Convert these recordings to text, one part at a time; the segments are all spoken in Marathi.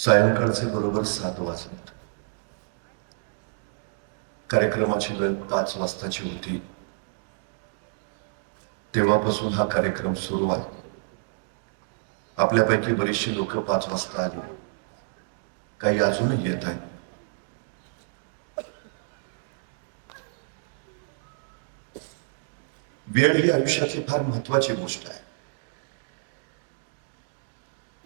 सायंकाळचे बरोबर 7 वाजले. कार्यक्रमाची वेळ 5 वाजताची होती. तेव्हापासून हा कार्यक्रम सुरू आहे. आपल्यापैकी बरीचशी लोक 5 वाजता आली, काही अजूनही येत आहेत. वेळ ही आयुष्यातली फार महत्वाची गोष्ट आहे.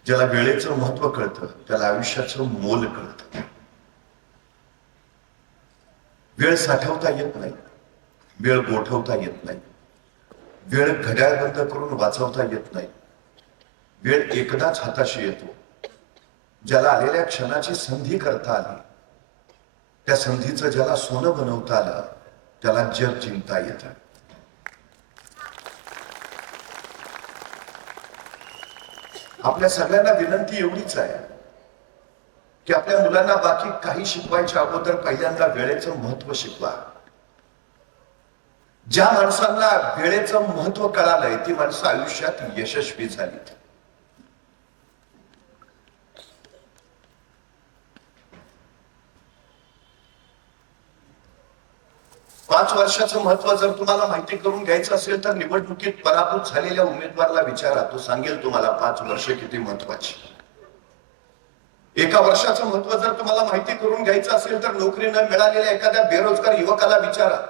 ज्याला वेळेचं महत्व कळतं त्याला आयुष्याचं मोल कळतं. वेळ साठवता येत नाही, वेळ गोठवता येत नाही, वेळ घड्याळ बंद करून वाचवता येत नाही. वेळ एकदाच हाताशी येतो. ज्याला आलेल्या क्षणाची संधी करता आली, त्या संधीचं ज्याला सोनं बनवता आलं, त्याला जग जिंकता येतं. आपल्या सगळ्यांना विनंती एवढीच आहे की आपल्या मुलांना बाकी काही शिकवायच्या अगोदर पहिल्यांदा वेळेचं महत्व शिकवा. ज्या माणसांना वेळेचं महत्व कळालंय ती माणसं आयुष्यात यशस्वी झालीत. पाच वर्षाचं महत्व जर तुम्हाला माहिती करून घ्यायचं असेल तर निवडणुकीत पराभूत झालेल्या उमेदवाराला विचारा, तो सांगेल तुम्हाला 5 वर्ष किती महत्वाची. एका वर्षाचं महत्व जर तुम्हाला माहिती करून घ्यायचं असेल तर नोकरी न मिळालेल्या एखाद्या बेरोजगार युवकाला विचारा,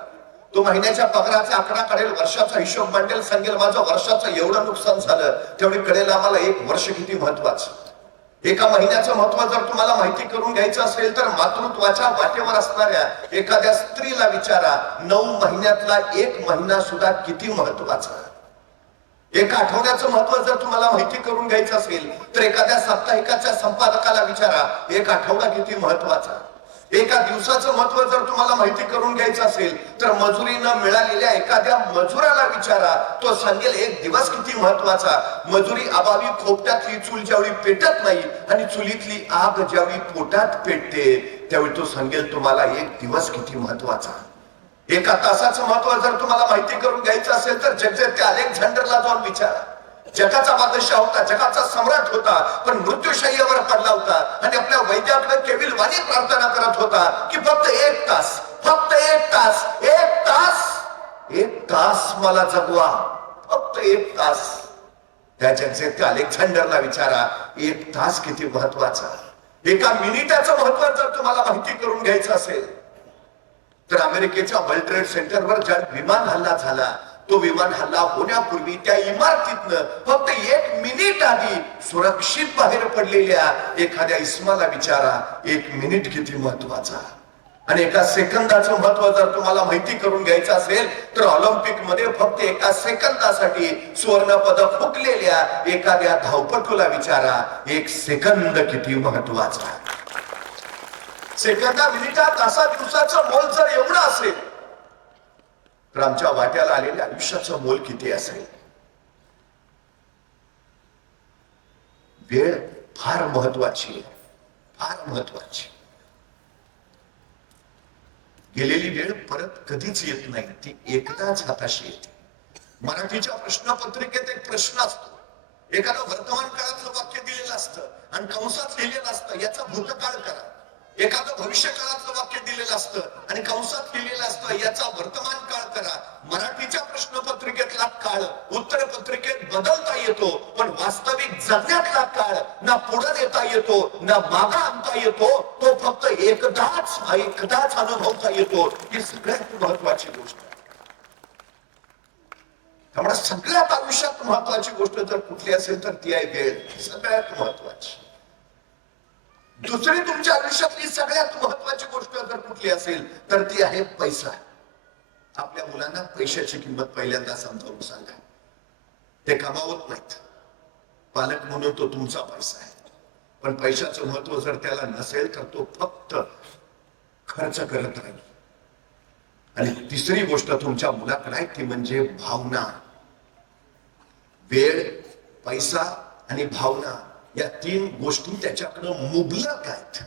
तो महिन्याच्या पगाराचा आकडा काढेल, वर्षाचा हिशोब मांडेल, सांगेल माझं वर्षाचं एवढं नुकसान झालं, तेवढी कळेल आम्हाला 1 वर्ष किती महत्वाचं. एका महिन्याचं महत्व जर तुम्हाला माहिती करून घ्यायचं असेल तर मातृत्वाच्या वाटेवर असणाऱ्या एखाद्या स्त्रीला विचारा, 9 महिन्यातला 1 महिना सुद्धा किती महत्वाचा. एका आठवड्याचं महत्व जर तुम्हाला माहिती करून घ्यायचं असेल तर एखाद्या साप्ताहिकाच्या संपादकाला विचारा, 1 आठवडा किती महत्वाचा. एका दिवसाचं महत्व जर तुम्हाला माहिती करून घ्यायचं असेल तर मजुरीनं मिळालेल्या एखाद्या मजुराला विचारा, तो सांगेल 1 दिवस किती महत्वाचा. मजुरी अभावी खोपट्यातली चूल ज्यावेळी पेटत नाही आणि चुलीतली आग ज्यावेळी पोटात पेटते त्यावेळी तो सांगेल तुम्हाला 1 दिवस किती महत्वाचा. एका तासाचं महत्व जर तुम्हाला माहिती करून घ्यायचं असेल तर जगचे अलेक्झांडरला जाऊन विचारा. जगाचा बादशाह होता, जगाचा सम्राट होता, पण मृत्यूशय्येवर पडला होता आणि आपल्या वैद्याकडे केविलवाणी प्रार्थना करत होता की फक्त 1 तास, फक्त 1 तास, 1 तास, 1 तास मला जगवा, फक्त 1 तास. त्या जगचे अलेक्झांडरला विचारा, 1 तास किती महत्वाचा. एका मिनिटाचं महत्व जर तुम्हाला माहिती करून घ्यायचं असेल तर अमेरिकेच्या वर्ल्ड ट्रेड सेंटरवर ज्या विमान हल्ला झाला, तो विमान हल्ला होण्यापूर्वी त्या इमारतीतनं फक्त 1 मिनिट आधी सुरक्षित बाहेर पडलेल्या एखाद्या इस्माला विचारा, 1 मिनिट किती महत्वाचा. आणि एका सेकंदाचं महत्व जर तुम्हाला माहिती करून घ्यायचं असेल तर ऑलिम्पिक मध्ये फक्त 1 सेकंदासाठी सुवर्ण पदक हुकलेल्या एखाद्या धावपटूला विचारा, 1 सेकंद किती महत्वाचा. सेकंदा, मिनिटा, तासा, दिवसाचं मोल जर एवढं असेल तर आमच्या वाट्याला आलेल्या आयुष्याचं मोल किती असेल. वेळ फार महत्वाची आहे, फार महत्वाची. गेलेली वेळ परत कधीच येत नाही, ती एकदाच हाताशी येते. मराठीच्या प्रश्नपत्रिकेत एक प्रश्न असतो, एखादं वर्तमान काळातलं वाक्य दिलेलं असतं आणि कंसात लिहिलेलं असतं याचा भूतकाळ करा. एखादं भविष्य काळातलं वाक्य दिलेलं असतं आणि कंसात लिहिलेलं असतं याचा वर्तमान काळ करा. मराठीच्या प्रश्नपत्रिकेतला काळ उत्तर पत्रिकेत बदलता येतो, पण वास्तविक जगण्यातला काळ ना पुढे नेता येतो ना मागा आणता येतो. तो फक्त एकदाच अनुभवता येतो. ही सगळ्यात महत्वाची गोष्ट. त्यामुळे सगळ्यात आयुष्यात महत्वाची गोष्ट जर कुठली असेल तर ती आहे वेळ. सगळ्यात महत्वाची. दुसरी तुमच्या आयुष्यातली सगळ्यात महत्वाची गोष्ट जर कुठली असेल तर ती आहे पैसा. आपल्या मुलांना पैशाची किंमत पहिल्यांदा समजावून सांगा. ते कमावत नाहीत, पालक म्हणून तो तुमचा पैसा आहे, पण पैशाचं महत्व जर त्याला नसेल तर तो फक्त खर्च करत राहील. आणि तिसरी गोष्ट तुमच्या मुलाकडे आहे ती म्हणजे भावना. वेळ, पैसा आणि भावना या 3 गोष्टी त्याच्याकडं मुबलक आहेत.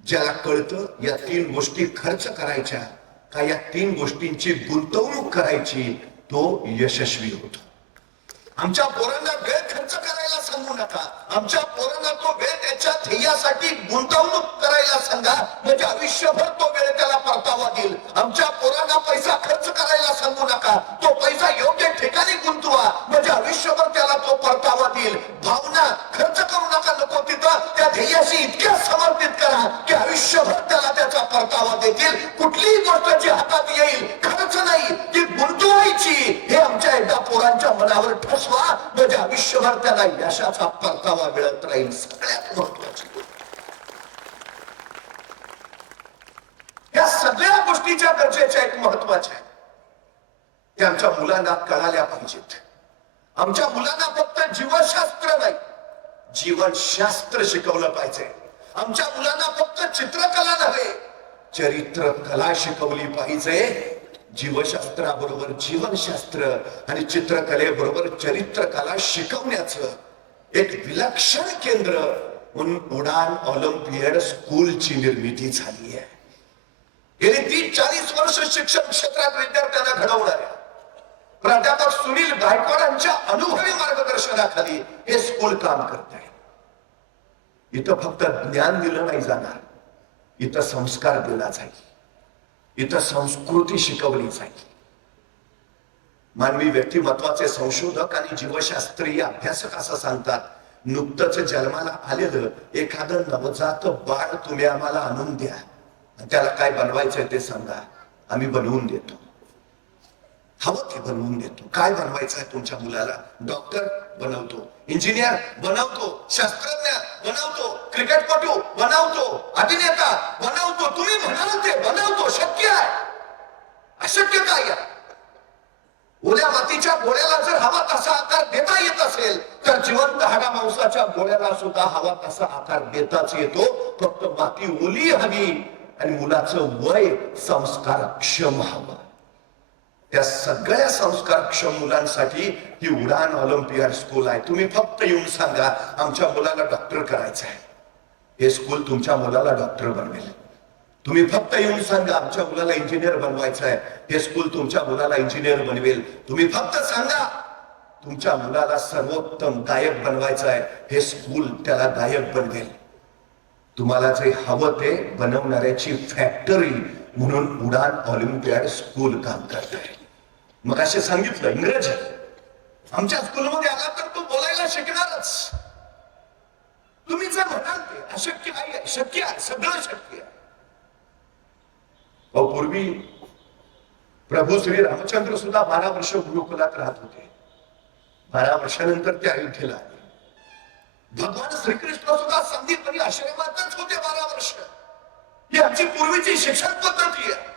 ज्याला कळतं या 3 गोष्टी खर्च करायच्या का या 3 गोष्टींची गुंतवणूक करायची, तो यशस्वी होतो. आमच्या पोरांना वेळ खर्च करायला सांगू नका. आमच्या पोरांना तो वेळ ध्येयासाठी गुंतवणूक करायला सांगा, म्हणजे आयुष्यभर तो वेळ त्याला परतावा देईल. आमच्या पोरांना पैसा खर्च करायला सांगू नका, तो पैसा योग्य ठिकाणी गुंतवा, म्हणजे आयुष्यभर त्याला तो परतावा देईल. भावना खर्च करू नका नको तिथं, त्या ध्येयाशी इतक्या समर्पित करा की आयुष्यभर त्याला त्याचा परतावा देतील. कुठलीही गोष्ट जी हातात येईल, खर्च नाही ती गुंतवायची, हे आमच्या एकदा पोरांच्या मनावर ठसवा, म्हणजे आयुष्यभर त्याला यशाचा परतावा मिळत राहील. सगळ्यात महत्वाची या सगळ्या गोष्टीच्या गरजेच्या एक महत्वाच्या ते आमच्या मुलांना कळाल्या पाहिजेत. आमच्या मुलांना फक्त जीवशास्त्र नाही, जीवनशास्त्र शिकवलं पाहिजे. आमच्या मुलांना फक्त चित्रकला नव्हे, चरित्रकला शिकवली पाहिजे. जीवशास्त्राबरोबर जीवनशास्त्र आणि चित्रकलेबरोबर चरित्रकला शिकवण्याचं एक विलक्षण केंद्र म्हणून उडान ऑलिम्पियड स्कूलची निर्मिती झाली आहे. गेली 30-40 वर्ष शिक्षण क्षेत्रात विद्यार्थ्यांना घडवणाऱ्या प्राध्यापक सुनील गायकवाडांच्या अनुभवी मार्गदर्शनाखाली हे स्कूल काम करत आहे. इथं फक्त ज्ञान दिलं नाही जाणार, इथं संस्कार दिला जाईल, इथं संस्कृती शिकवली जाईल. मानवी व्यक्तिमत्वाचे संशोधक आणि जीवशास्त्रीय अभ्यासक असं सांगतात, नुकतंच जन्माला आलेलं एखादं नवजात बाळ तुम्ही आम्हाला आणून द्या, त्याला काय बनवायचंय ते सांगा, आम्ही बनवून देतो. हवं ते बनवून देतो. काय बनवायचं आहे तुमच्या मुलाला? डॉक्टर बनवतो, इंजिनियर बनवतो, शास्त्रज्ञ बनवतो, क्रिकेटपटू बनवतो, अभिनेता बनवतो, तुम्ही म्हणाल ते बनवतो. शक्य आहे? अशक्य काय आहे? ओल्या मातीच्या गोळ्याला जर हवा तसा आकार देता येत असेल, तर जिवंत हाडा मांसाच्या गोळ्याला सुद्धा हवा तसा आकार देताच येतो. फक्त माती ओली हवी आणि मुलाचं वय संस्कारक्षम हवं. त्या सगळ्या संस्कारक्षम मुलांसाठी ही उडान ऑलिम्पियड स्कूल आहे. तुम्ही फक्त येऊन सांगा, आमच्या मुलाला डॉक्टर करायचं आहे, हे स्कूल तुमच्या मुलाला डॉक्टर बनवेल. तुम्ही फक्त येऊन सांगा, आमच्या मुलाला इंजिनियर बनवायचं आहे, हे स्कूल तुमच्या मुलाला इंजिनियर बनवेल. तुम्ही फक्त सांगा, तुमच्या मुलाला सर्वोत्तम गायक बनवायचं आहे, हे स्कूल त्याला गायक बनवेल. तुम्हाला जे हवं ते बनवणाऱ्याची फॅक्टरी म्हणून उडान ऑलिम्पियड स्कूल काम करत आहे. मग असे सांगितलं, इंग्रजी आमच्या स्कूलमध्ये आला तर तो बोलायला शिकणारच. तुम्ही जर म्हणाल ते अशक्य आहे, शक्य आहे, सगळं शक्य आहे. पूर्वी प्रभू श्री रामचंद्र सुद्धा 12 वर्ष गुरुकुलात राहत होते. 12 वर्षानंतर ते अयोध्येला आले. भगवान श्रीकृष्ण सुद्धा संदीपनी आश्रमातच होते 12 वर्ष. ही आमची पूर्वीची शिक्षण पद्धती आहे.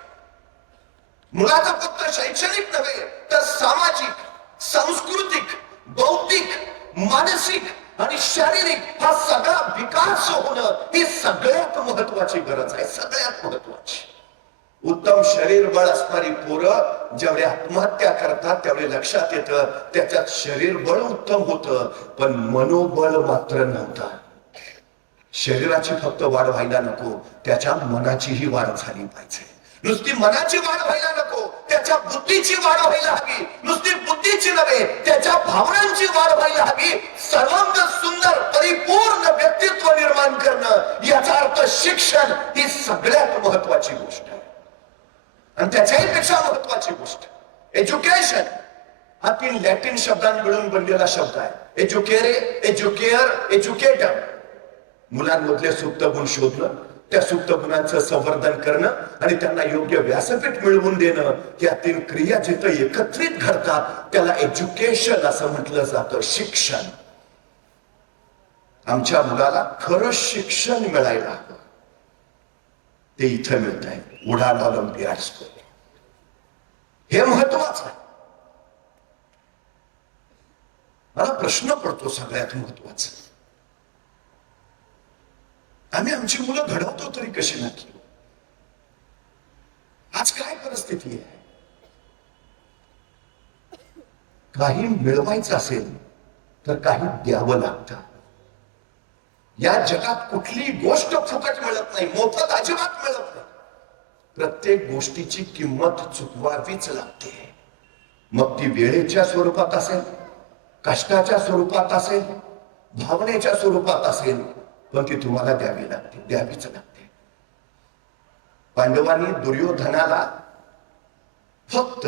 मुलाचा फक्त शैक्षणिक नव्हे तर सामाजिक, सांस्कृतिक, बौद्धिक, मानसिक आणि शारीरिक हा सगळा विकास होणं ही सगळ्यात महत्वाची गरज आहे. सगळ्यात महत्वाची. उत्तम शरीर बळ असणारी पोरं जेवढे आत्महत्या करतात तेवढे लक्षात येतं त्याच्यात शरीर बळ उत्तम होतं, पण मनोबळ मात्र नव्हतं. शरीराची फक्त वाढ व्हायला नको, त्याच्या मनाचीही वाढ झाली पाहिजे. नुसती मनाची वाढ व्हायला नको, त्याच्या बुद्धीची वाढ व्हायला हवी. नुसती बुद्धीची नव्हे, त्याच्या भावनांची वाढ व्हायला हवी. सर्वांग सुंदर परिपूर्ण व्यक्तित्व निर्माण करणं याचा अर्थ शिक्षण ही सगळ्यात महत्वाची गोष्ट आहे. आणि त्याच्याही पेक्षा महत्वाची गोष्ट एज्युकेशन हा 3 लॅटिन शब्दांत मिळून बनलेला शब्द आहे. एज्युकेरे, एज्युकेअर, एज्युकेटर. मुलांमधले सुप्त गुण शोधणं, त्या सुप्त गुणांचं संवर्धन करणं आणि त्यांना योग्य व्यासपीठ मिळवून देणं, या 3 क्रिया जिथं एकत्रित घडतात त्याला एज्युकेशन असं म्हटलं जातं. शिक्षण. आमच्या मुलाला खरं शिक्षण मिळायला हवं, ते इथं मिळत आहे उडान ऑलिम्पियड स्कूल. हे महत्वाचं आहे. मला प्रश्न पडतो सगळ्यात महत्वाचा, आम्ही आमची मुलं घडवतो तरी कशी नक्की? आज काय परिस्थिती आहे? काही मिळवायचं असेल तर काही द्यावं लागतं. या जगात कुठली गोष्ट फुकट मिळत नाही, मोफत अजिबात मिळत नाही. प्रत्येक गोष्टीची किंमत चुकवावीच लागते. मग ती वेळेच्या स्वरूपात असेल, कष्टाच्या स्वरूपात असेल, भावनेच्या स्वरूपात असेल, पण ती तुम्हाला द्यावी लागते, द्यावीच लागते. पांडवांनी दुर्योधनाला फक्त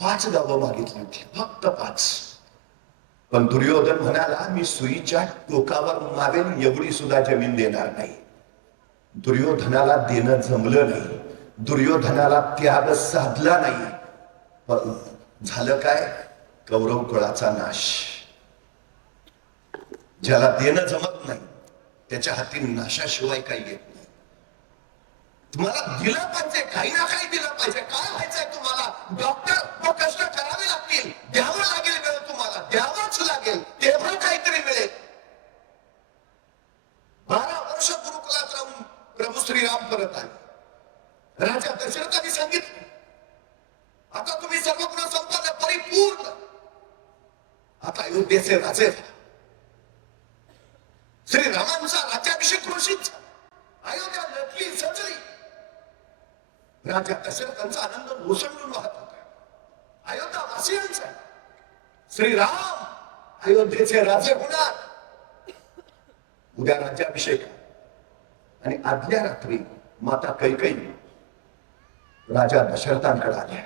5 गावं मागितली होती, फक्त 5. पण दुर्योधन म्हणाला, मी सुईच्या टोकावर मावेल एवढी सुद्धा जमीन देणार नाही. दुर्योधनाला देणं जमलं नाही, दुर्योधनाला त्याग साधला नाही. पण झालं काय? कौरव कुळाचा नाश. ज्याला देणं जमत नाही त्याच्या हाती नाशाशिवाय काही येत नाही. तुम्हाला दिलं पाहिजे, काही ना काही दिलं पाहिजे. काय व्हायचंय तुम्हाला? डॉक्टर, तो कष्ट करावे लागतील, द्यावं लागेल वेळ, तुम्हाला द्यावंच लागेल, तेव्हा काहीतरी मिळेल. 12 वर्ष गुरुकुलात राहून प्रभू श्रीराम परत आले. राजा दशरथाने सांगितलं, आता तुम्ही सर्व गुण संपन्न परिपूर्ण, आता अयोध्येचे राजे व्हा. श्रीरामांचा राज्याभिषेक घोषित झाला. अयोध्या नटली, सजली. राजा दशरथांचा आनंद ओसंडून वाहत होता. अयोध्या वासियांचा श्रीराम अयोध्येचे राजे होणार. उद्या राज्याभिषेक आणि आदल्या रात्री माता कैकेयी राजा दशरथांकडे आल्या.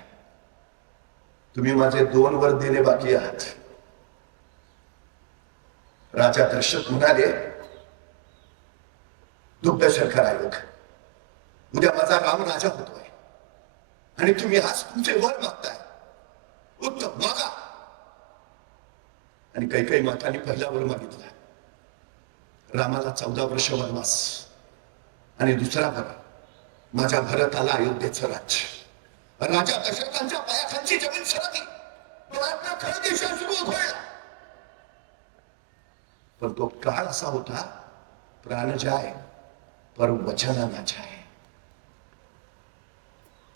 तुम्ही माझे 2 वर देणे बाकी आहात. राजा दशरथ म्हणाले, दुग्ध शर्खर आयोग, उद्या माझा राम राजा होतोय आणि तुम्ही आज तुमचे वर मागताय. उत्तम, मागा. आणि कैकेयी मातांनी पहिला वर मागितला, रामाला 14 वर्ष वनवास आणि दुसरा वर, माझ्या भरताला अयोध्येचं राज्य. राजा दशरथांच्या पायाखालची जमीन सरकली, डोळ्यातनं खळगी सुरू उघडला. पण तो काळ असा होता, प्राण जाय पर वचन ना जाय.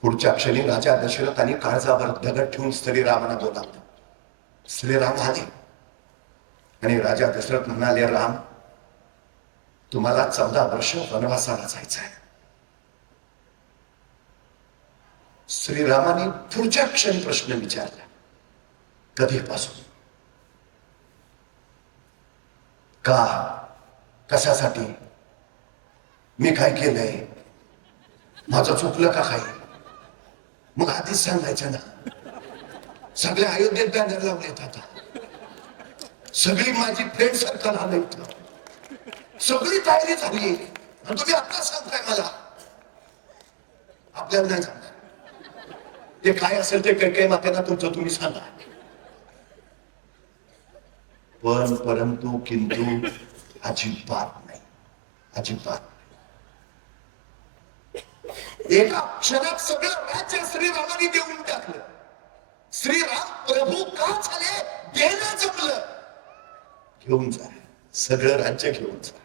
पुढच्या क्षणी राजा दशरथांनी काळजावर दगड ठेवून श्रीरामाला बोलावलं. श्रीराम आले आणि राजा दशरथ म्हणाले, राम, तुम्हाला 14 वर्ष वनवासाला जायचं आहे. श्रीरामाने पुढच्या क्षणी प्रश्न विचारला, कधीपासून? का? कशासाठी? मी काय केलंय? माझं चुकलं का काही? मग आधीच सांगायचं ना. सगळ्या अयोध्येत बॅनर लावलेत आता, सगळी माझी फ्रेंड सर्कल आलं इथं, सगळी तयारी झाली आणि तुम्ही आता सांगताय मला? आपल्याला नाही सांगताय. ते काय असेल ते कैकेयी मातेला तुमचं तुम्ही सांगा. पण परंतु किंतु अजिबात नाही, अजिबात. एका क्षणात सगळं राज्य श्रीरामाने देऊन टाकलं. श्रीराम प्रभू का झाले? देणं जमलं. घेऊन जा, सगळं राज्य घेऊन जा.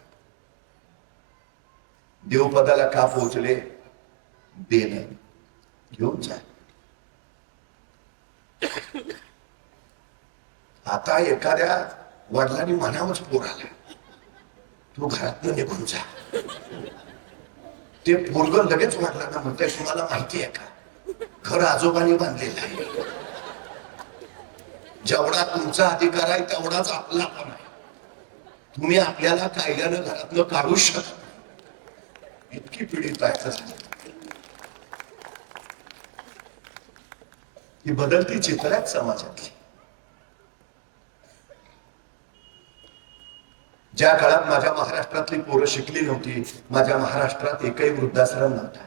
देवपदाला का पोहोचले? देणं. घेऊन जा. आता एखाद्या वडिलांनी म्हणावंच पोर आला, तू घरातनं निघून जा. ते पोरग लगेच वडिलांना म्हणतंय, तुम्हाला माहिती आहे का, घर आजोबांनी बांधलेलं आहे. जेवढा तुमचा अधिकार आहे तेवढाच आपला पण आहे. तुम्ही आपल्याला कायद्यानं घरातनं काढू शकत नाही. इतकी पीडित आहे. ही बदलती चित्र आहेत समाजातली. ज्या काळात माझ्या महाराष्ट्रातली पोरं शिकली नव्हती, माझ्या महाराष्ट्रात एकही वृद्धाश्रम नव्हता.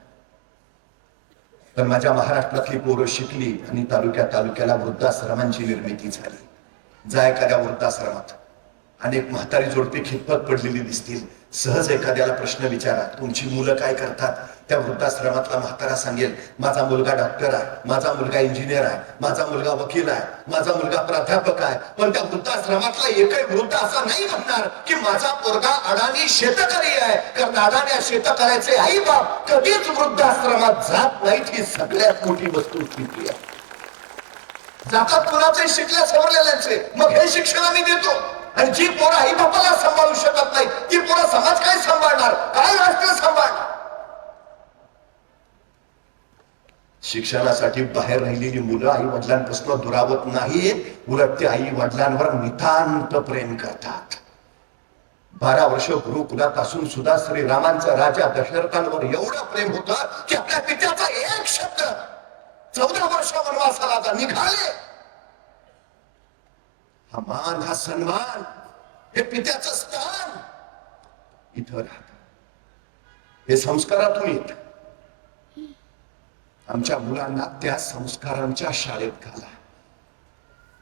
पण माझ्या महाराष्ट्रातली पोरं शिकली आणि तालुक्याला वृद्धाश्रमांची निर्मिती झाली. जा एखाद्या वृद्धाश्रमात, अनेक म्हातारी जोडपी खितपत पडलेली दिसतील. सहज एखाद्याला प्रश्न विचारा, तुमची मुलं काय करतात? त्या वृद्धाश्रमातला म्हातारा सांगेल, माझा मुलगा डॉक्टर आहे, माझा मुलगा इंजिनियर आहे, माझा मुलगा वकील आहे, माझा मुलगा प्राध्यापक आहे. पण त्या वृद्धाश्रमातला एकही वृद्ध असा नाही म्हणणार की माझा पोरगा अडाणी शेतकरी आहे. कारण अडाण्या शेतकऱ्याचे आई बाप कधीच वृद्धाश्रमात जात नाहीत. ही सगळ्यात मोठी वस्तुस्थिती आहे. जातात कुणाचे? शिकल्या सवरलेल्यांचे. मग हे शिक्षण आम्ही देतो. आणि जी पोरं आई बापाला सांभाळू शकत नाही, ती पोरं समाज काय सांभाळणार? काय राष्ट्र सांभाळणार? शिक्षणासाठी बाहेर राहिलेली मुलं आई वडिलांपासून दुरावत नाहीत, उलट ते आई वडिलांवर नितांत प्रेम करतात. 12 वर्ष गुरुकुलात असून सुद्धा श्रीरामांचा राजा दशरथांवर एवढं प्रेम होतं की आपल्या पित्याचा एक शब्द 14 वर्ष वनवासाला निघाले. हा मान, हा सन्मान, हे पित्याचं स्थान इथं राहत. हे संस्कारातून येत. आमच्या मुलांना त्या संस्कारांच्या शाळेत घाला.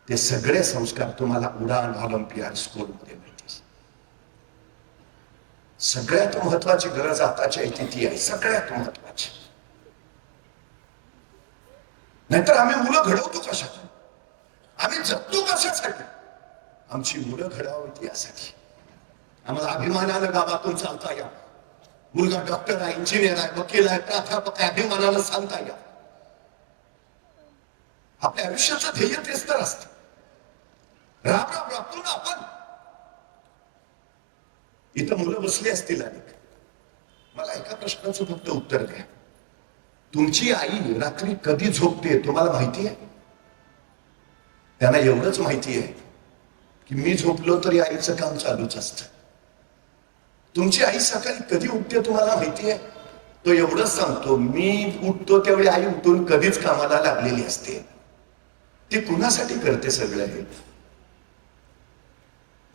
ते सगळे संस्कार तुम्हाला उडान ऑलिम्पियाड स्कूल मध्ये मिळतील. सगळ्यात महत्वाची गरज आताच्या इथे ती आहे, सगळ्यात महत्वाची. नाहीतर आम्ही मुलं घडवतो कशातून, आम्ही जगतो कशासाठी? आमची मुलं घडावीत यासाठी. आम्हाला अभिमानानं गावातून चालता या. मुलगा डॉक्टर आहे, इंजिनियर आहे, वकील आहे, प्राध्यापक आहे, अभिमानानं सांगता या. आपल्या आयुष्याचं ध्येय तेच तर असतं. राम राम राबतो ना आपण. इथं मुलं बसली असतील आणि मला एका प्रश्नाचं फक्त उत्तर द्या. तुमची आई रात्री कधी झोपते तुम्हाला माहिती आहे? त्यांना एवढंच माहिती आहे की मी झोपलो तरी आईचं काम चालूच असतं. तुमची आई सकाळी कधी उठते तुम्हाला माहिती आहे? तो एवढंच सांगतो, मी उठतो त्यावेळी आई उठून कधीच कामाला लागलेली असते. ती कुणासाठी करते सगळं हे?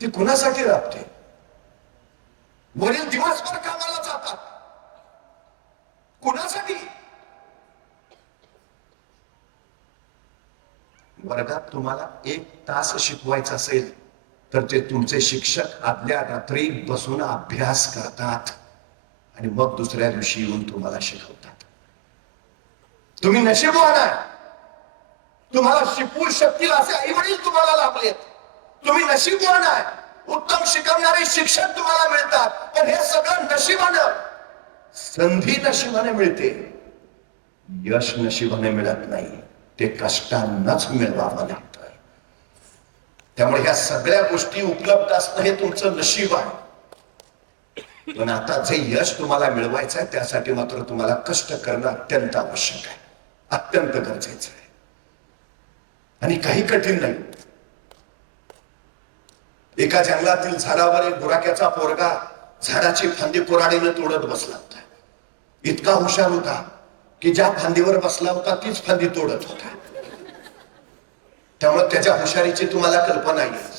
ती कुणासाठी राबते? वडील दिवसभर कामाला जातात, कुणासाठी? वर्गात तुम्हाला 1 तास शिकवायचं असेल तर ते तुमचे शिक्षक आदल्या रात्री बसून अभ्यास करतात आणि मग दुसऱ्या दिवशी येऊन तुम्हाला शिकवतात. तुम्ही नशीबवान आहे, तुम्हाला शिकवू शकतील असे आई वडील तुम्हाला लाभलेत. तुम्ही नशीबवान आहे, उत्तम शिकवणारे शिक्षक तुम्हाला मिळतात. पण हे सगळं नशिबानं, संधी नशिबाने मिळते, यश नशिबाने मिळत नाही. ते कष्टांनाच मिळवावं लागतं. त्यामुळे ह्या सगळ्या गोष्टी उपलब्ध असणं हे तुमचं नशीब आहे. पण आता जे यश तुम्हाला मिळवायचं आहे त्यासाठी मात्र तुम्हाला कष्ट करणं अत्यंत आवश्यक आहे, अत्यंत गरजेचं आहे आणि काही कठीण नाही. एका जंगलातील झाडावर एक बुराक्याचा पोरगा झाडाची फांदी कुऱ्हाडीने तोडत बसला होता. इतका हुशार होता की ज्या फांदीवर बसला होता तीच फांदी तोडत होता. त्यामुळे त्याच्या हुशारीची तुम्हाला कल्पना येईल.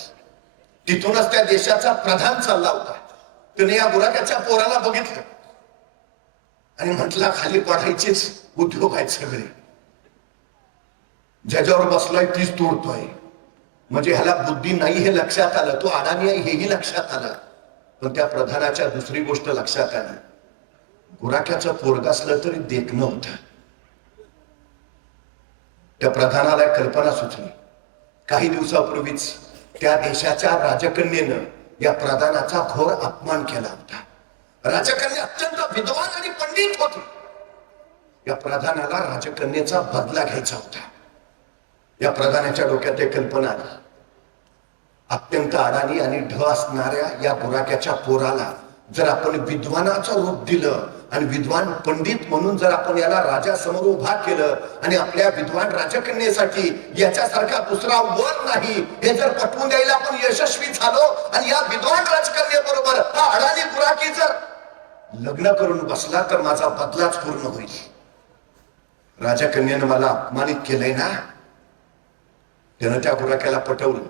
तिथूनच त्या देशाचा प्रधान चालला होता. त्याने या बुराक्याच्या पोराला बघितलं आणि म्हटला, खाली पडायचेच उद्योग आहेत सगळे, ज्याच्यावर बसलाय तीच तोडतोय. म्हणजे ह्याला बुद्धी नाही हे लक्षात आलं, तो अडाणी आहे हेही लक्षात आलं. पण त्या प्रधानाच्या दुसरी गोष्ट लक्षात आली, गुराख्याचं पोरग असलं तरी देखणं होतं. त्या प्रधानाला कल्पना सुचली. काही दिवसापूर्वीच त्या देशाच्या राजकन्येनं या प्रधानाचा घोर अपमान केला होता. राजकन्या अत्यंत विद्वान आणि पंडित होती. या प्रधानाला राजकन्येचा बदला घ्यायचा होता. या प्रधानाच्या डोक्यात एक कल्पना आली. अत्यंत अडाणी आणि ढ असणाऱ्या या बुराक्याच्या पोराला जर आपण विद्वानाचं रूप दिलं आणि विद्वान पंडित म्हणून जर आपण याला राजासमोर उभा केलं आणि आपल्या विद्वान राजकन्येसाठी याच्यासारखा दुसरा वर नाही हे जर पटवून द्यायला आपण यशस्वी झालो आणि या विद्वान राजकन्येबरोबर हा अडाणी बुराकी जर लग्न करून बसला तर माझा बदलाच पूर्ण होईल. राजकन्येनं मला अपमानित केलंय ना. त्यानं त्या बुराक्याला पटवलं,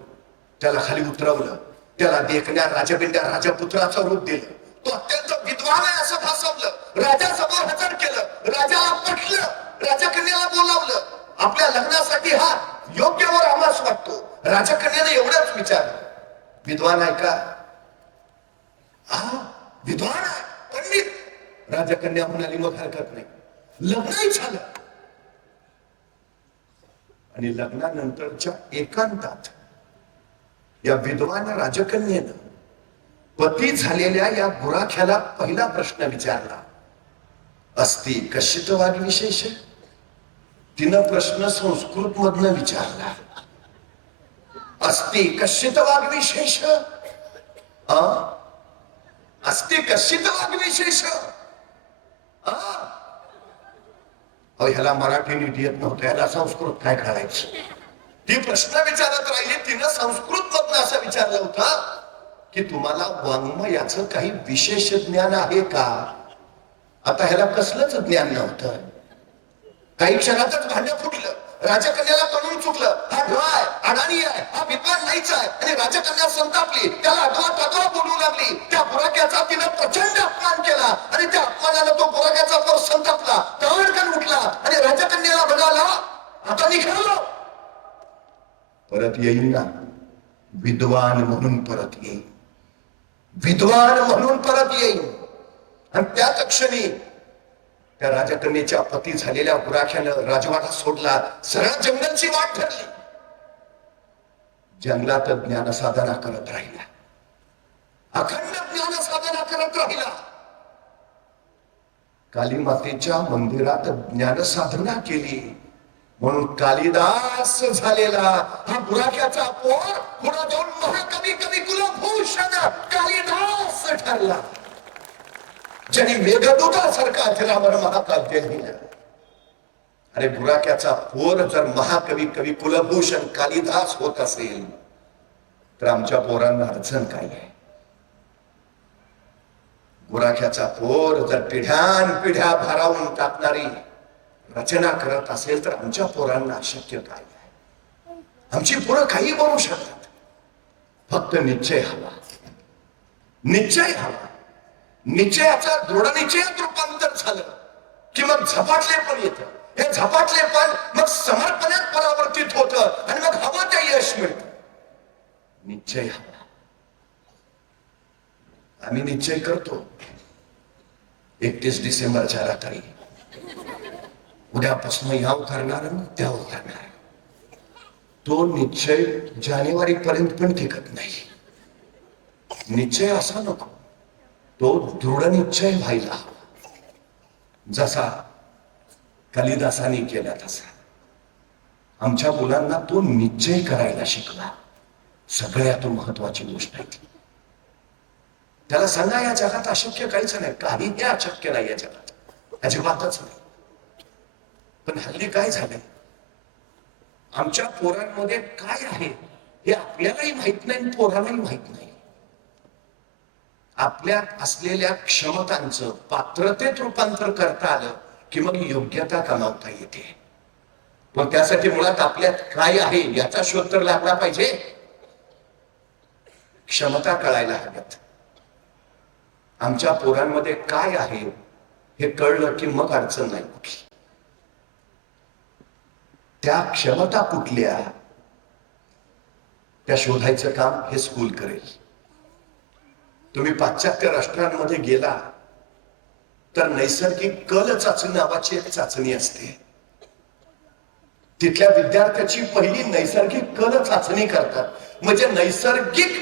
त्याला खाली उतरवलं, त्याला देखण्या राजबिंड्या राजपुत्राचं रूप दिलं. तो अत्यंत विद्वान आहे असं भासवलं, राजासमोर हजर केलं, राजाला पटलं, राजकन्याला बोलावलं. आपल्या लग्नासाठी हा योग्य वर आम्हास वाटतो. राजकन्याने एवढंच विचारलं, विद्वान आहे का? हा विद्वान आहे, पंडित. राजकन्या म्हणाली, मग हरकत नाही. लग्नही झालं आणि लग्नानंतरच्या एकांतात या विद्वान राजकन्येनं पती झालेल्या या बुराख्याला पहिला प्रश्न विचारला. अस्ति कश्चित वाग्विशेष? तिनं प्रश्न संस्कृत मधनं विचारला. अस्ति कश्चित वाग्विशेष? अस्ति कश्चित वाग्विशेष? ह्याला मराठी नीट येत नव्हतं, ह्याला संस्कृत काय करायचं? ती प्रश्न विचारत राहिली. तिनं संस्कृत मधनं असं विचारलं होतं, की तुम्हाला वाङ्मयाचं काही विशेष ज्ञान आहे का? आता ह्याला कसलंच ज्ञान नव्हतं. काही क्षणातच भांडण फुटलं. राजकन्याला कळून चुकलं, हा ढ आहे, अडाणी आहे, हा विद्वान नाहीच आहे. आणि राजकन्या संतापली, त्याला आठवा बोलू लागली. त्या बुराक्याचा तिनं प्रचंड अपमान केला आणि त्या अपमानाला तो बुराक्याचा पोर संतापला, तडकन उठला आणि राजकन्याला म्हणाला, आता निघालो, परत येईल ना, विद्वान म्हणून परत येईल, विद्वान म्हणून परत येईल. आणि त्याच क्षणी त्या राजकन्येच्या पती झालेल्या बुराख्यानं राजवाडा सोडला, सरळ जंगलची वाट ठरली. जंगलात ज्ञान साधना करत राहिला, अखंड ज्ञान साधना करत राहिला. काली मातेच्या मंदिरात ज्ञान साधना केली म्हणून कालिदास झालेला हा बुराख्याचा पोर पुढे जाऊन महाकवी कवी कुलभूषण कालिदास ठरला, ज्यांनी मेघदूतासारखा अजरामर महाकाव्य लिहिलं. अरे बुराक्याचा पोर जर महाकवी कवी कुलभूषण कालिदास होत असेल तर आमच्या पोरांना अडचण काय आहे? बुराख्याचा पोर जर पिढ्यान पिढ्या भारावून टाकणारी रचना करत असेल तर आमच्या पोरांना अशक्य काय आहे? आमची पोरं काही बनवू शकतात, फक्त निश्चय हवा, निश्चय हवा. निश्चयाचा दृढ निश्चयात रूपांतर झालं की मग झपाटले पण येतं. हे झपाटले पण मग समर्पणात परावर्तित होतं आणि मग हवं ते यश मिळतं. निश्चय हवा. आम्ही निश्चय करतो 31 डिसेंबरच्या रात्री उद्यापासून या उतरणार त्या उतरणार. तो निश्चय जानेवारी पर्यंत पण टिकत नाही. निश्चय असा नको, तो दृढ निश्चय व्हायला हवा. जसा कालिदासाने केला तसा आमच्या मुलांना तो निश्चय करायला शिकला. सगळ्यात महत्वाची गोष्ट आहे ती. त्याला सांगा या जगात अशक्य काहीच नाही, काहीही अशक्य नाही या जगात, अजिबातच नाही. पण हल्ली काय झालंय, आमच्या पोरांमध्ये काय आहे हे आपल्यालाही माहित नाही, पोरांनाही माहित नाही. आपल्यात असलेल्या क्षमतांचं पात्रतेत रूपांतर करता आलं की मग योग्यता कमावता येते. पण त्यासाठी मुळात आपल्यात काय आहे याचा शोध तर लागला पाहिजे. क्षमता कळायला हव्यात. आमच्या पोरांमध्ये काय आहे हे कळलं की मग अडचण नाही कुठली. त्या क्षमता कुठल्या त्या शोधायचं काम हे स्कूल करेल. तुम्ही पाश्चात्य राष्ट्रांमध्ये गेला तर नैसर्गिक कल चाचणी नावाची एक चाचणी असते. तिथल्या विद्यार्थ्याची पहिली नैसर्गिक कल चाचणी करतात. म्हणजे नैसर्गिक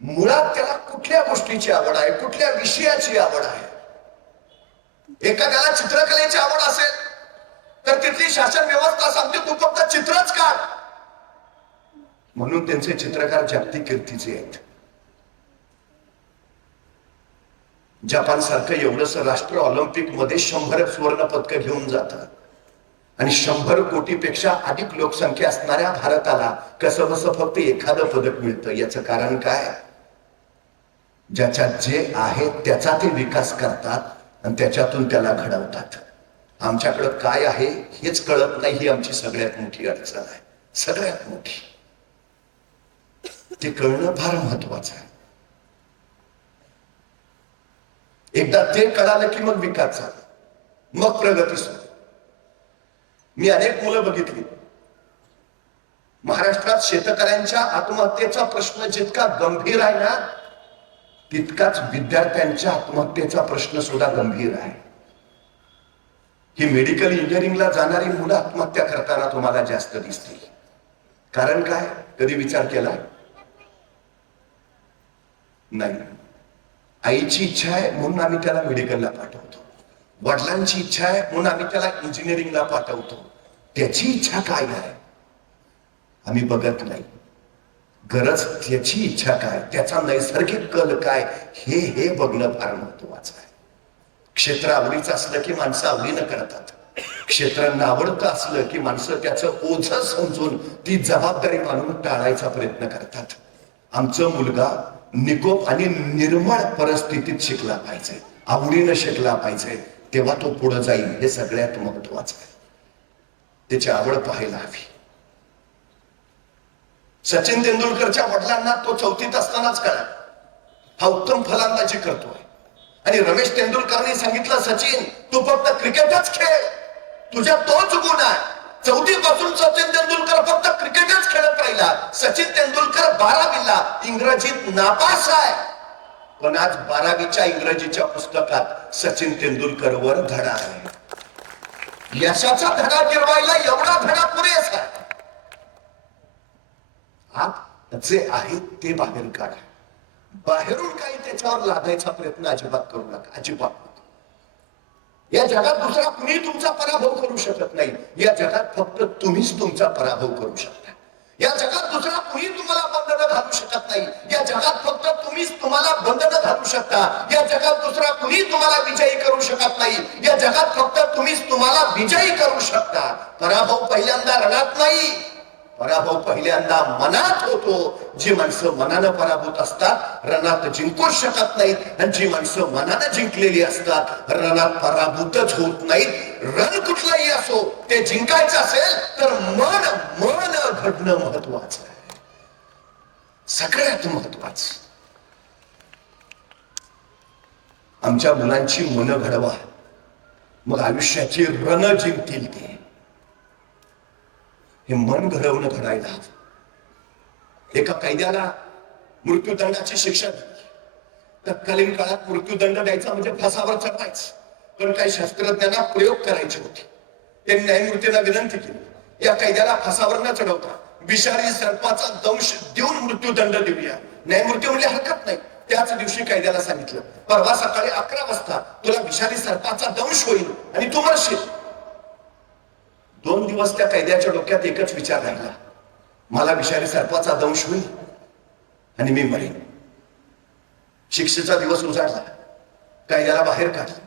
मुळात त्याला कुठल्या गोष्टीची आवड आहे, कुठल्या विषयाची आवड आहे. एखाद्याला चित्रकलेची आवड असेल तर तिथली शासन व्यवस्था सांगते तू फक्त चित्रच काढ, म्हणून त्यांचे चित्रकार जागतिक कीर्तीचे आहेत. जपान सारखं एवढंच राष्ट्र ऑलिम्पिक मध्ये 100 सुवर्ण पदक घेऊन जातं आणि 100 कोटीपेक्षा अधिक लोकसंख्या असणाऱ्या भारताला कसं बसं फक्त एखादं पदक मिळतं. याचं कारण काय? ज्याच्यात जे आहे त्याचा ते विकास करतात आणि त्याच्यातून त्याला घडवतात. आमच्याकडं काय आहे हेच कळत नाही, ही आमची सगळ्यात मोठी अडचण आहे. सगळ्यात मोठी. ते कळणं फार महत्वाचं आहे. एकदा ते कळालं की मग विकास झाला, मग प्रगती सुरू. मी अनेक मुलं बघितली. महाराष्ट्रात शेतकऱ्यांच्या आत्महत्येचा प्रश्न जितका गंभीर आहे ना, तितकाच विद्यार्थ्यांच्या आत्महत्येचा प्रश्न सुद्धा गंभीर आहे. ही मेडिकल इंजिनिअरिंगला जाणारी मुलं आत्महत्या करताना तुम्हाला जास्त दिसतील. कारण काय? कधी विचार केला नाही? आईची इच्छा आहे म्हणून आम्ही त्याला मेडिकलला पाठवतो, वडिलांची इच्छा आहे म्हणून आम्ही त्याला इंजिनिअरिंगला पाठवतो. त्याची इच्छा काय आहे आम्ही बघत नाही. गरज त्याची इच्छा काय, त्याचा नैसर्गिक कल काय हे बघणं फार महत्वाचं आहे. क्षेत्र आवडीचं असलं की माणसं आवडीनं करतात. क्षेत्र नावडतं असलं की माणसं त्याचं ओझं समजून ती जबाबदारी मानून टाळायचा प्रयत्न करतात. आमचं मुलगा निकोप आणि निर्मळ परिस्थितीत शिकला पाहिजे, आवडीनं शिकला पाहिजे, तेव्हा तो पुढे जाईल. हे सगळ्यात महत्वाचं आहे. त्याची आवड पाहायला हवी. सचिन तेंडुलकरच्या वडिलांना तो 4थीत असतानाच कळला हा उत्तम फलंदाजी करतोय. आणि रमेश तेंडुलकरने सांगितलं, सचिन तू फक्त क्रिकेटच खेळ, तुझ्या तोच गुण आहे. 4थी पासून सचिन तेंडुलकर फक्त क्रिकेटच खेळत राहिला. सचिन तेंडुलकर 12वीला इंग्रजीत नापास आहे, पण आज 12वीच्या इंग्रजीच्या पुस्तकात सचिन तेंडुलकर वर धडा आहे. यशाचा धडा गिरवायला एवढा धडा पुरेसा आहे. आत जे आहे ते बाहेर काढा. बाहेरून काही त्याच्यावर लादायचा प्रयत्न अजिबात करू नका, अजिबात नका. या जगात दुसरा कुणी तुमचा पराभव करू शकत नाही. या जगात फक्त तुम्हीच तुमचा पराभव करू शकता. या जगात दुसरा कुणी तुम्हाला बंधनं घालू शकत नाही. या जगात फक्त तुम्हीच तुम्हाला बंधनं घालू शकता. या जगात दुसरा कुणी तुम्हाला विजयी करू शकत नाही. या जगात फक्त तुम्हीच तुम्हाला विजयी करू शकता. पराभव पहिल्यांदा रणात नाही, पराभव पहिल्यांदा मनात होतो. जी माणसं मनानं पराभूत असतात रणात जिंकूच शकत नाहीत, आणि जी माणसं मनानं जिंकलेली असतात रणात पराभूतच होत नाहीत. रण कुठलाही असो, ते जिंकायचं असेल तर मन घडणं महत्वाचं आहे, सगळ्यात महत्वाचं. आमच्या मुलांची मन घडवा, मग आयुष्याची रण जिंकतील ते. हे मन घडवणं घडायला हवं. एका कैद्याला मृत्यूदंडाची शिक्षा दिली. तत्कालीन काळात मृत्यूदंड द्यायचा म्हणजे फासावर चढवायचं, पण काही शास्त्रज्ञांना प्रयोग करायचे होते. त्यांनी न्यायमूर्तीला विनंती केली, या कैद्याला फासावर न चढवता विषारी सर्पाचा दंश देऊन मृत्यूदंड देऊया. न्यायमूर्ती म्हणले हरकत नाही. त्याच दिवशी कैद्याला सांगितलं, परवा सकाळी 11 वाजता तुला विषारी सर्पाचा दंश होईल आणि तू मरशील. 2 दिवस त्या कैद्याच्या डोक्यात एकच विचार राहिला, मला विषारी सर्पाचा दंश होईल आणि मी मरेन. शिक्षेचा दिवस उजाडला, कैद्याला बाहेर काढलं.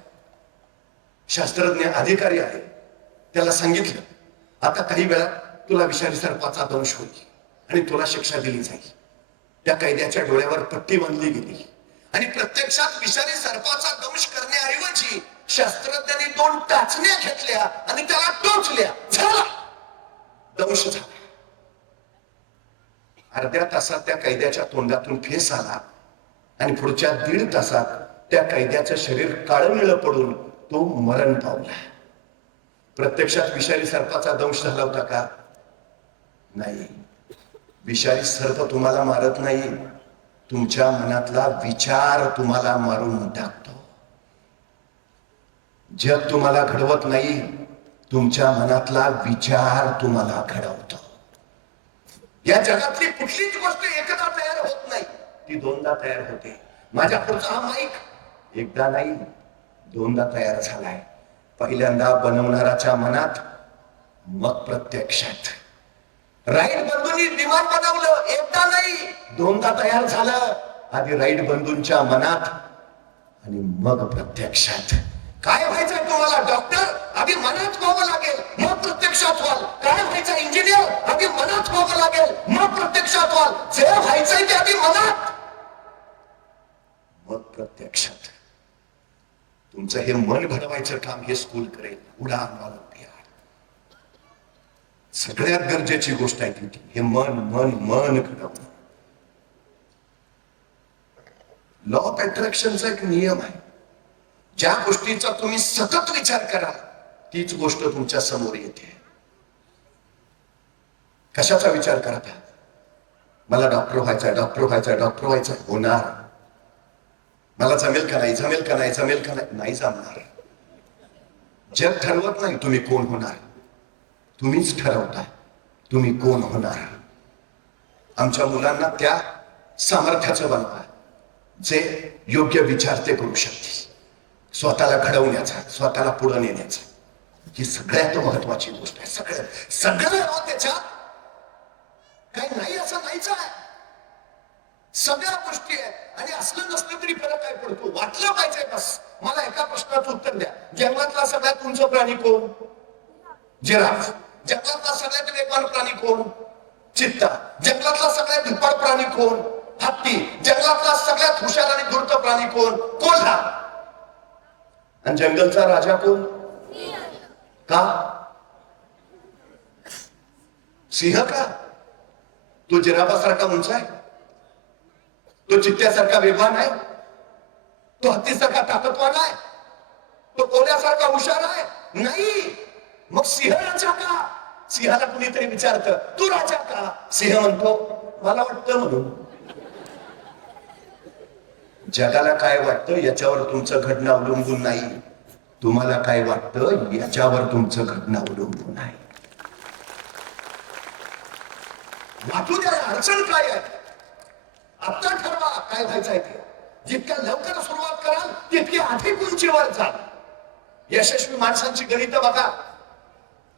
शास्त्रज्ञ अधिकारी आले, त्याला सांगितलं, आता काही वेळात तुला विषारी सर्पाचा दंश होईल आणि तुला शिक्षा दिली जाईल. त्या कैद्याच्या डोळ्यावर पट्टी बांधली गेली आणि प्रत्यक्षात विषारी सर्पाचा दंश करण्याऐवजी शास्त्रज्ञांनी 2 टाचण्या घेतल्या आणि त्याला टोचल्या. झाला दंश झाला. अर्ध्या तासात त्या कैद्याच्या तोंडातून फेस आला आणि पुढच्या 1.5 तासात त्या कैद्याचं शरीर काळनिळ पडून तो मरण पावला. प्रत्यक्षात विषारी सर्पाचा दंश झाला होता का? नाही. विषारी सर्प तुम्हाला मारत नाही, तुमच्या मनातला विचार तुम्हाला मारून टाकतो. जग तुम्हाला घडवत नाही, तुमच्या मनातला विचार तुम्हाला घडवतो. या जगातली कुठलीच गोष्ट एकदा तयार होत नाही, ती 2दा तयार होते. माझ्या पुढचा हा माईक एकदा नाही 2दा तयार झालाय. पहिल्यांदा बनवणाराच्या मनात, मग प्रत्यक्षात. राईट बंधूंनी विमान बनवलं, एकदा नाही 2दा तयार झालं. आधी राईट बंधूंच्या मनात आणि मग प्रत्यक्षात. काय व्हायचंय तुम्हाला? डॉक्टर? आधी मनात व्हावं लागेल, मग प्रत्यक्षात व्हाल. काय व्हायचं? इंजिनियर? आधी मनात व्हावं लागेल, मग प्रत्यक्षात व्हाल. जे व्हायचंय ते आधी मनात, मग प्रत्यक्षात. तुमचं हे मन घडवायचं काम हे स्कूल करेल. उडान ऑलिम्पियाड सगळ्यात गरजेची गोष्ट आहे ती, हे मन घडवणं. लॉ ऑफ अट्रॅक्शनचा एक नियम आहे, ज्या गोष्टीचा तुम्ही सतत विचार करा तीच गोष्ट तुमच्या समोर येते. कशाचा विचार करता? मला डॉक्टर व्हायचंय, डॉक्टर व्हायचंय, डॉक्टर व्हायचंय. होणार. मला जमेल का नाही, जमेल का नाही, जमेल का नाही, नाही जमणार. जग ठरवत नाही तुम्ही कोण होणार, तुम्हीच ठरवता तुम्ही कोण होणार. आमच्या मुलांना त्या सामर्थ्याचं बनवा जे योग्य विचार ते करू शकतील. स्वतःला घडवण्याचा, स्वतःला पुढे नेण्याचा, ही सगळ्यात महत्वाची गोष्ट आहे. सगळं त्याच्यात काही नाही असं नाहीच आहे, सगळ्या गोष्टी आहे. आणि असलं नसलं तरी फरक काय पडतो? वाटलं पाहिजे बस. मला एका प्रश्नाचं उत्तर द्या, जंगलातला सगळ्यात उंच प्राणी कोण? जिराफ. जंगलातला सगळ्यात वेगवान प्राणी कोण? चित्ता. जंगलातला सगळ्यात धुपाळ प्राणी कोण? हत्ती. जंगलातला सगळ्यात हुशार आणि धूर्त प्राणी कोण? कोल्हा. आणि जंगलचा राजा कोण? का? सिंह का? तो जिराफासारखा उंच आहे? तो चित्त्यासारखा वेगवान आहे? तो हत्तीसारखा ताकदवान आहे? तो कोल्ह्यासारखा हुशार आहे? नाही. मग सिंह राजा का? सिंहाला कुणीतरी विचारतं तू राजा का? सिंह म्हणतो मला वाटतं म्हणून. जगाला काय वाटतं याच्यावर तुमचं घडणं अवलंबून नाही. तुम्हाला काय वाटतं याच्यावर तुमचं घडणं अवलंबून आहे. वाटू द्या अडचण काय आहे. आता ठरवा काय व्हायचं आहे ते. जितक्या लवकर सुरुवात कराल तितकी अधिक उंचीवर जाल. यशस्वी माणसांची गणित बघा.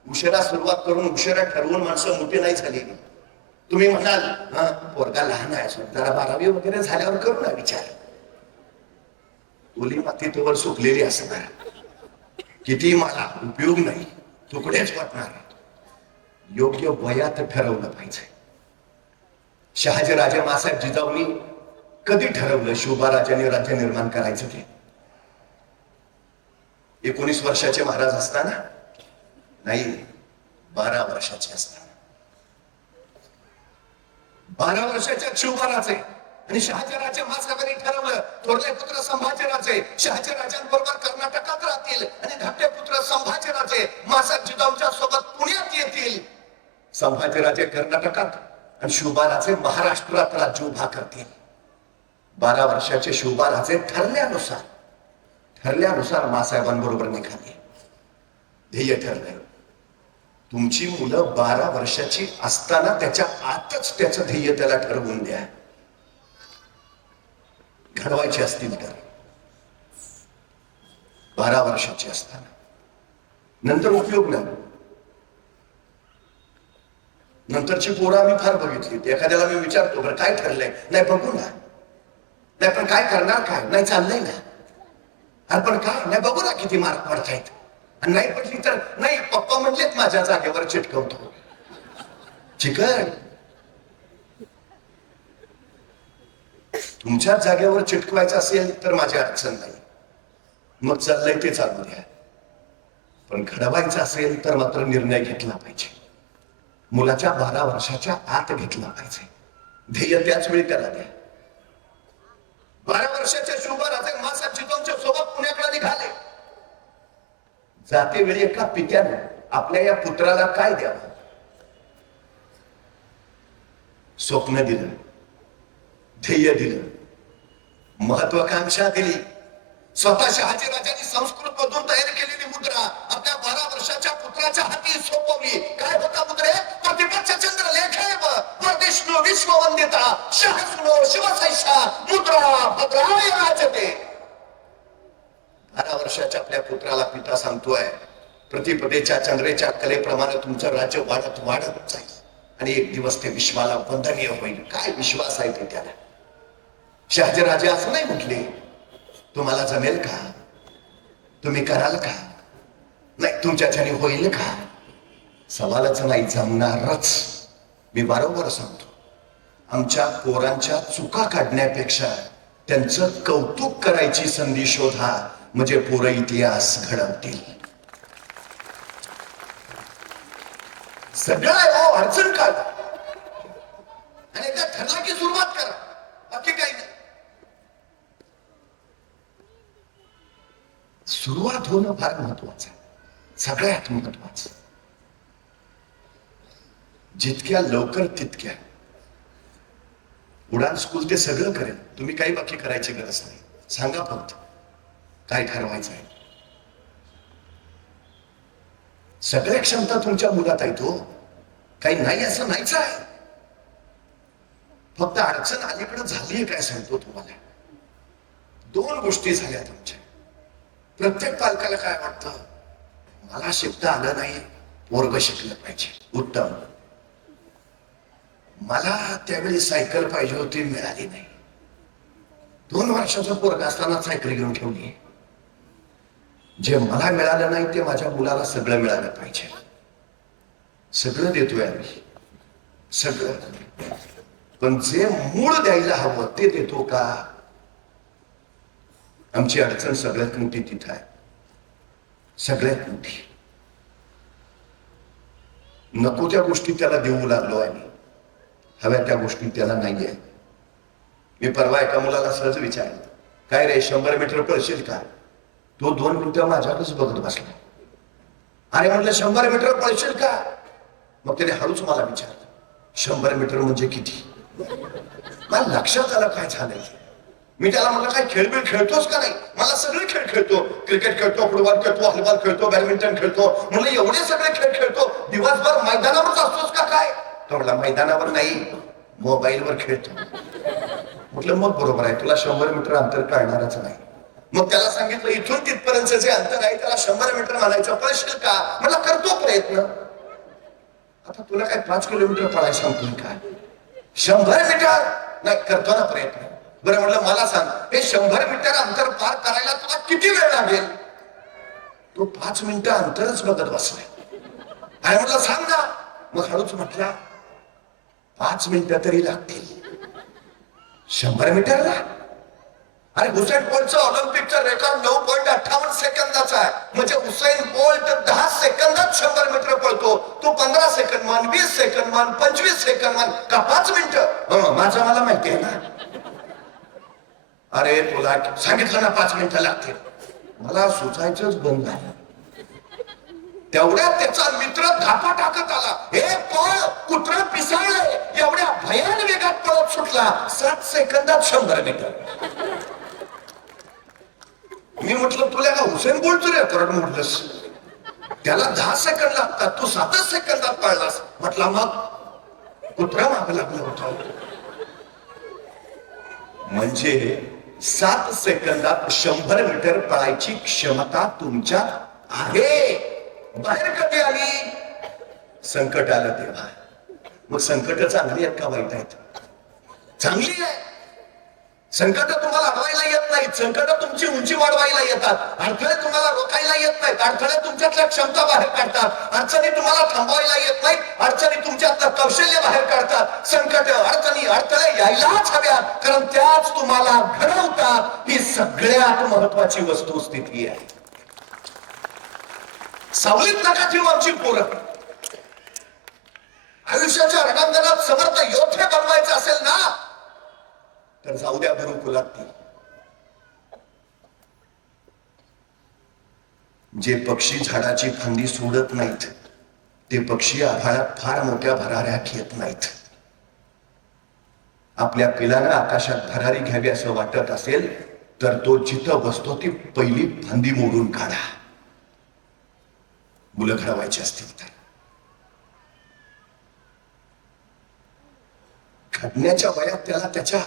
उशिरा सुरुवात करून उशिरा ठरवून माणसं मोठी नाही झाली. तुम्ही म्हणाल हा पोरगा लहान आहे असून जरा 12वी वगैरे झाल्यावर करू ना विचार. ओली माती तोवर सुकलेली असणार. किती मला उपयोग नाही, तुकडेच वाटणार. योग्य वयात ठरवलं पाहिजे. शहाजी राजे मासाहेब जिजाऊनी कधी ठरवलं शिवबाराजांनी राज्य निर्माण करायचं ते? 19 वर्षाचे महाराज असताना नाही, 12 वर्षाचे असताना. 12 वर्षाच्या शिवबाराचे आणि शहाजीराजे मासाहेबांनी ठरवलं थोरले पुत्र संभाजीराजे शहाजी राजांबरोबर कर्नाटकात राहतील आणि धाकटे पुत्र संभाजीराजे मासाहेब जिजाऊंच्या सोबत पुण्यात येतील. संभाजीराजे कर्नाटकात आणि शिवबाराजे महाराष्ट्रात राज्य उभा करतील. 12 वर्षाचे शिवबाराजे ठरल्यानुसार मासाहेबांबरोबर निघाले. ध्येय ठरलं तुमची मुलं 12 वर्षाची असताना त्याच्या आतच त्याचं ध्येय त्याला ठरवून द्या. घडवायचे असतील तर 12 वर्षाची असताना. नंतर उपयोग नाही. नंतरची पोरं आम्ही फार बघितली. एखाद्याला मी विचारतो बरं काय ठरलंय? नाही बघू ना. नाही पण काय करणार काय? नाही चाललंय ना. अरे पण काय? नाही बघू ना किती मार्क पडतायत. आणि नाही पडली तर नाही पप्पा म्हणलेत माझ्या जागेवर चिटकवतो. चिकन तुमच्या जागेवर चिटकवायचं असेल तर माझी अडचण नाही. मग चाललंय ते चालू द्या. पण घडवायचं असेल तर मात्र निर्णय घेतला पाहिजे. मुलाच्या 12 वर्षाच्या आत घेतला पाहिजे. ध्येय त्याच वेळी त्याला द्या. 12 वर्षाच्या शिवबाराजे मासाहेब जिजाऊंच्या सोबत पुण्याकडे निघाले. जाते वेळी एका पित्याने आपल्या या पुत्राला काय द्यावं? स्वप्न दिलं, ध्येय दिलं, महत्वाकांक्षा दिली. स्वतः शहाजीराजांनी संस्कृत मधून तयार केलेली मुद्रा आपल्या 12 वर्षाच्या पुत्राच्या हाती सोपवली. काय होता मुद्रे? प्रतिपक्ष चंद्र लेखेव विष्णू विश्ववंदिता शहसुनो शिवसैषा मुद्रा भद्राय राजते. 12 वर्षाच्या आपल्या पुत्राला पिता सांगतोय प्रतिपदेच्या चंद्रेच्या कलेप्रमाणे तुमचं राज्य वाढत वाढत जाईल आणि एक दिवस ते विश्वाला वंदनीय होईल. काय विश्वास आहे ते त्याला. शहाजीराजे असं नाही म्हटले तुम्हाला जमेल का? तुम्ही कराल का? नाही तुमच्याच्याने होईल का? सवालच नाही, जमणारच. मी वारंवार सांगतो आमच्या पोरांच्या चुका काढण्यापेक्षा त्यांचं कौतुक करायची संधी शोधा, म्हणजे पोरं इतिहास घडवतील. सगळं अडचण काढ आणि एकदा ठरला की सुरुवात करा. बाकी काही नाही. सुरुवात होणं फार महत्वाचं आहे. सगळ्यात महत्वाचं. जितक्या लवकर तितक्या. उडान स्कूल ते सगळं करेल. तुम्ही काही बाकी करायची गरज नाही. सांगा फक्त काय ठरवायचं आहे. सगळ्या क्षमता तुमच्या मुलात आहेत हो. काही नाही असं नाहीच आहे. फक्त अडचण अलीकडे झालीये काय सांगतो तुम्हाला. 2 गोष्टी झाल्या तुमच्या. प्रत्येक पालकाला काय वाटतं मला शिकता आलं नाही, पोरग शिकलं पाहिजे. उत्तम. मला त्यावेळी सायकल पाहिजे होती, मिळाली नाही. 2 वर्षाचा पोरगा असताना सायकल घेऊन ठेवली. जे मला मिळालं नाही ते माझ्या मुलाला सगळं मिळालं पाहिजे. सगळं देतोय आम्ही, सगळं. पण जे मूळ द्यायला हवं ते देतो का? आमची अडचण सगळ्यात मोठी तिथं आहे, सगळ्यात मोठी. नको त्या गोष्टी त्याला देऊ लागलो आहे, हव्या त्या गोष्टी त्याला नाहीये. मी परवा एका मुलाला सहज विचारलं, काय रे 100 मीटर पळशील का? तो 2 मिनिटं माझ्याकडेच बघत बसला. अरे म्हटलं 100 मीटर पळशील का? मग त्याने हळूच मला विचारलं, 100 मीटर म्हणजे किती? मला लक्षात आलं काय झालंय. मी त्याला म्हटलं काय खेळबिळ खेळतोस का नाही? मला सगळे खेळ खेळतो, क्रिकेट खेळतो, फुटबॉल खेळतो, हॉलीबॉल खेळतो, बॅडमिंटन खेळतो. म्हणलं एवढे सगळे खेळ खेळतो, दिवसभर मैदानावरच असतोस का काय? तो म्हटला मैदानावर नाही, मोबाईलवर खेळतो. म्हटलं मग बरोबर आहे, तुला 100 मीटर अंतर कळणारच नाही. मग त्याला सांगितलं इथून तिथपर्यंत जे अंतर आहे त्याला 100 मीटर म्हणायचं, पळशील का? म्हटलं करतो प्रयत्न. आता तुला काय 5 किलोमीटर पळायला सांगतोय का? 100 मीटर नाही, करतो ना प्रयत्न. बरं म्हटलं मला सांग, हे 100 मीटर अंतर पार करायला तुला किती वेळ लागेल? तो 5 मिनिटं अंतरच बघत बसलाय. आणि म्हटलं सांग ना. मग हळूच म्हटला 5 मिनिटं तरी लागतील 100 मीटरला. अरे हुसेन बोल्टचं ऑलिम्पिकचं रेकॉर्ड 9.58 सेकंदाचा आहे. म्हणजे हुसेन बोल्ट 10 सेकंदात 100 मीटर पळतो. तो 15 सेकंद मान, 20 सेकंद मान, 25 सेकंद मान, का 5 मिनिटं? माझं मला माहिती आहे ना. अरे तुला सांगितलं ना 5 मिनिटं लागतील. मला सुचायचंच बंद झालं. तेवढ्यात त्याचा मित्र धापा टाकत आला, हे पळ, कुत्रं पिसाळलंय. एवढ्या भयान वेगात पळत सुटला, 7 सेकंदात 100 मीटर. मी म्हटलं तुला का हुसेन बोल्टचं रेकॉर्ड मोडलंस? त्याला 10 सेकंद लागतात, तू 7 सेकंदात पळलास. म्हटला मग कुत्रा मागं लागलं होतं. म्हणजे 7 सेकंदात 100 मीटर पळायची क्षमता तुमच्यात आहे. बाहेर कधी आली? संकट आलं तेव्हा. मग संकट चांगली आहेत का वाईट आहेत? चांगली आहे. संकट तुम्हाला अडवायला येत नाहीत, संकट तुमची उंची वाढवायला येतात. अडथळे तुम्हाला रोखायला येत नाहीत, अडथळे तुमच्यातल्या क्षमता बाहेर काढतात. अडचणी तुम्हाला थांबवायला येत नाहीत, अडचणी तुमच्यातलं कौशल्य बाहेर काढतात. संकट, अडचणी, अडथळे यायलाच हव्यात, कारण त्याच तुम्हाला घडवतात. ही सगळ्यात महत्वाची वस्तुस्थिती आहे. सावलीत नका ठेवू आमची पोरं. आयुष्याच्या रणांगणात समर्थ योद्धे बनवायचं असेल ना, तर जाऊ द्या गुरुकुलात. जे पक्षी झाडाची फांदी सोडत नाहीत, ते पक्षी आभाळात फार मोठ्या भराऱ्यात येत नाहीत. आपल्या पिलानं आकाशात भरारी घ्यावी असं वाटत असेल तर तो जिथं बसतो ती पहिली फांदी मोडून काढा. मुलं घडवायची असतील तर घडण्याच्या वयात त्याला त्याच्या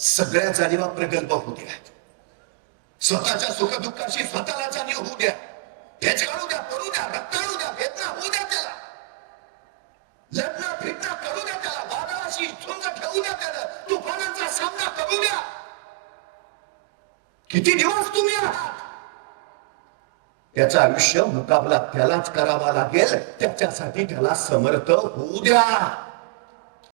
सगळ्या जाणीवा प्रगल्भ होऊ द्या. स्वतःच्या सुखदुःखाशी स्वतःला जाणीव होऊ द्या. ठेच काढू द्या, पडू द्या, रक्ताळू द्या, वेदना होऊ द्या त्याला. लढणं फिरणं करू द्या त्याला. वादळाशी झुंज ठेवू द्या त्याला. तुफानांचा सामना करू द्या. किती दिवस तुम्ही आहात? त्याचं आयुष्य मुकाबला त्यालाच करावा लागेल. त्याच्यासाठी त्याला समर्थ होऊ द्या.